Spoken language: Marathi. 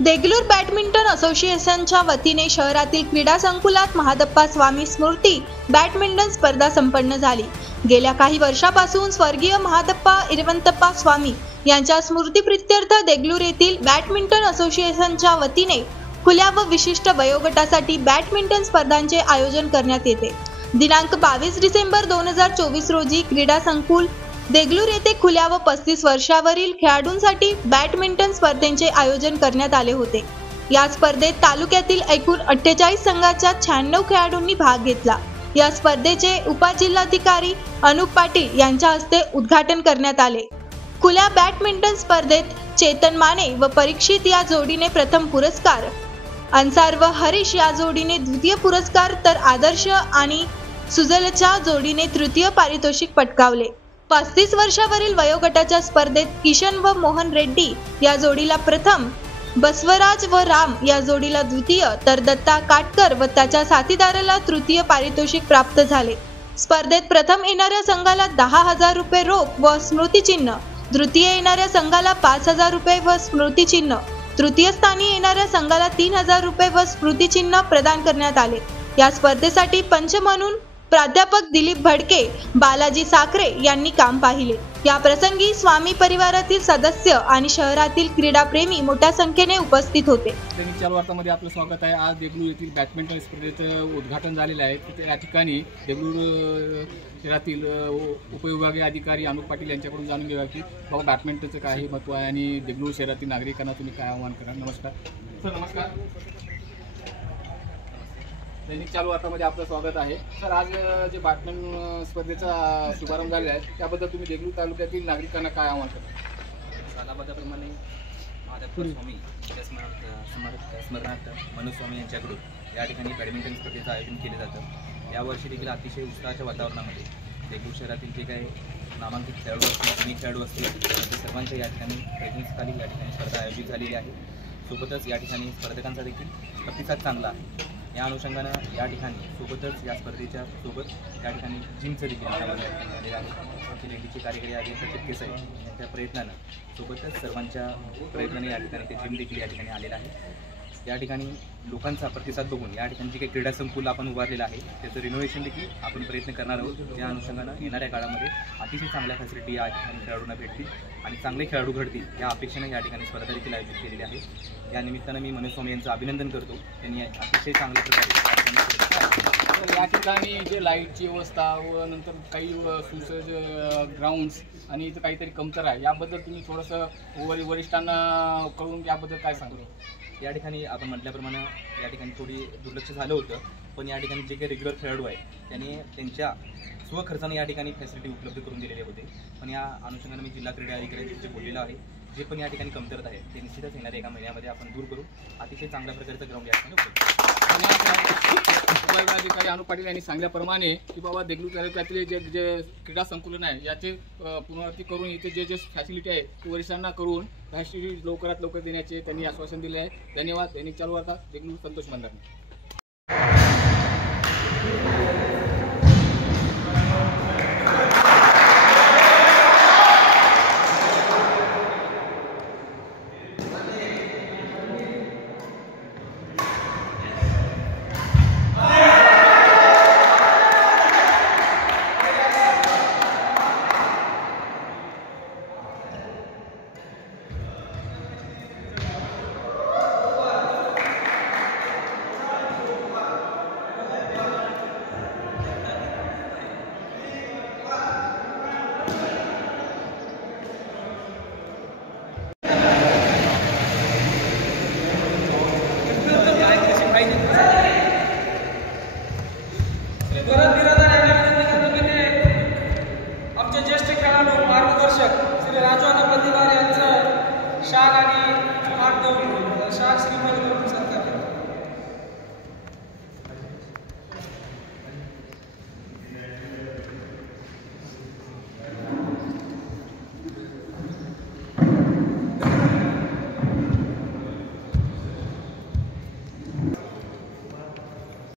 देगलूर बॅडमिंटन असोसिएशनच्या वतीने शहरातील क्रीडा संकुलात महादप्पा स्वामी स्मृती बॅडमिंटन स्पर्धा संपन्न झाली। गेल्या काही वर्षापासून स्वर्गीय महादप्पा इरवंतप्पा स्वामी यांच्या स्मृतीप्रित्यर्थ देगलूर येथील बॅडमिंटन असोसिएशनच्या वतीने खुल्या व विशिष्ट वयोगटासाठी बॅडमिंटन स्पर्धांचे आयोजन करण्यात येते। दिनांक 22 डिसेंबर 2024 रोजी क्रीडा संकुल देगलूर येथे खुल्या व 35 वर्षावरील खेळाडूंसाठी बॅडमिंटन स्पर्धेचे आयोजन करण्यात आले होते। या स्पर्धेत तालुक्यातील एकूण 48 संघाच्या 96 खेळाडूंनी भाग घेतला। या स्पर्धेचे उपजिल्हाधिकारी अनुप पाटील यांच्या हस्ते उद्घाटन करण्यात आले। खुल्या बॅडमिंटन स्पर्धेत चेतन माने व परीक्षित या जोडीने प्रथम पुरस्कार, अन्सार व हरीश या जोडीने द्वितीय पुरस्कार तर आदर्श आणि सुजलच्या जोडीने तृतीय पारितोषिक पटकावले। 35 वर्षावरील वयोगटाच्या स्पर्धेत किशन व मोहन रेड्डी या जोडीला प्रथम, बसवराज व राम या जोडीला द्वितीय तर दत्ता काटकर व त्याच्या साथीदाराला तृतीय पारितोषिक प्राप्त झाले। स्पर्धेत प्रथम येणाऱ्या संघाला 10,000 रुपये रोख व स्मृतिचिन्ह, द्वितीय येणाऱ्या संघाला 5,000 रुपये व स्मृतिचिन्ह, तृतीय स्थानी येणाऱ्या संघाला 3,000 रुपये व स्मृतिचिन्ह प्रदान करण्यात आले। या स्पर्धेसाठी पंच म्हणून प्राध्यापक दिलीप भडके, बालाजी साखरे यांनी काम पाहिले। या प्रसंगी स्वामी परिवारातील सदस्य आणि शहरातील क्रीडाप्रेमी मोठ्या संख्येने उपस्थित होते। चालू वार्तामध्ये आपलं स्वागत आहे। आज देगलूर येथील बॅडमिंटन स्पर्धेचं उद्घाटन झालेलं आहे। या ठिकाणी देगलूर शहरातील उपविभागीय अधिकारी अनुप पाटील यांच्याकडून जाणून घेऊया की बाबा बॅडमिंटनचं काय महत्त्व आहे आणि देगलूर शहरातील नागरिकांना तुम्ही काय आवाहन कराल। नमस्कार सर। नमस्कार। दैनिक चालू वार्तामध्ये आपलं स्वागत आहे। सर, आज जे बॅडमिंटन स्पर्धेचा शुभारंभ झालेला आहे त्याबद्दल तुम्ही देगलूर तालुक्यातील नागरिकांना काय आवाहन कराल। सालाबादाप्रमाणे महादप्पा स्वामी स्मरणार्थ मनोज स्वामी यांच्याकडून या ठिकाणी बॅडमिंटन स्पर्धेचं आयोजन केलं जातं। यावर्षी देखील अतिशय उत्साहाच्या वातावरणामध्ये देगलूर शहरातील जे काही नामांकित खेळाडू असतील, जुनी खेळाडू असतील, ते सर्वांच्या या ठिकाणी प्रेझेन्सखाली या ठिकाणी स्पर्धा आयोजित झालेली आहे। सोबतच या ठिकाणी स्पर्धकांचा देखील प्रतिसाद चांगला आहे। या अनुषंगानं या ठिकाणी सोबतच या स्पर्धेच्या सोबत या ठिकाणी जिमचं देखील झालेलं आहे। लेडीचे कार्यकारी अभियंता चिटकेसर यांच्या प्रयत्नानं सोबतच सर्वांच्या प्रयत्नाने या ठिकाणी ते जिम देखील या ठिकाणी आलेलं आहे। या ठिकाणी लोकांचा प्रतिसाद बघून या ठिकाणी जे काही क्रीडा संकुल आपण उभारलेलं आहे त्याचं रिनोव्हेशन देखील आपण प्रयत्न करणार आहोत। त्या अनुषंगानं येणाऱ्या काळामध्ये अतिशय चांगल्या फॅसिलिटी या ठिकाणी खेळाडूंना भेटतील आणि चांगले खेळाडू घडतील या अपेक्षेनं या ठिकाणी स्पर्धा देखील आयोजित केलेली आहे। या निमित्तानं मी मनोज स्वामी यांचं अभिनंदन करतो। त्यांनी अतिशय चांगल्या प्रकारे या ठिकाणी जे लाईटची व्यवस्था व नंतर काही सुसज्ज ग्राउंड्स आणि इथं काहीतरी कमतर आहे याबद्दल तुम्ही थोडंसं वरिष्ठांना कळून याबद्दल काय सांगू। या ठिकाणी आपण म्हटल्याप्रमाणे या ठिकाणी थोडी दुर्लक्ष झालं होतं, पण या ठिकाणी जे काही रेग्युलर खेळाडू आहे त्यांनी त्यांच्या स्वखर्चाने या ठिकाणी फॅसिलिटी उपलब्ध करून दिलेले होते। पण या अनुषंगाने मी जिल्हा क्रीडा अधिकाऱ्यांचे बोललेलो आहे, जे पण या ठिकाणी कमतरता आहे ते निश्चितच येणाऱ्या एका महिन्यामध्ये आपण दूर करू। अतिशय चांगल्या प्रकारचं ग्राउंड या ठिकाणी अधिकारी अनुप पाटील यांनी सांगितल्याप्रमाणे की बाबा देगलूर तालुक्यातील जे क्रीडा संकुलन आहे याचे पुनरावृत्ती करून इथे जे फॅसिलिटी आहे ती वरिष्ठांना करून फॅसिलिटी लवकरात लवकर देण्याचे त्यांनी आश्वासन दिले आहे। धन्यवाद। दैनिक चालू वार्ता देगलूर, संतोष मंदारने। आमचे ज्येष्ठ खेळाडू मार्गदर्शक श्री राजू प्रतिभा यांचं शाल आणि शाल श्रीमंत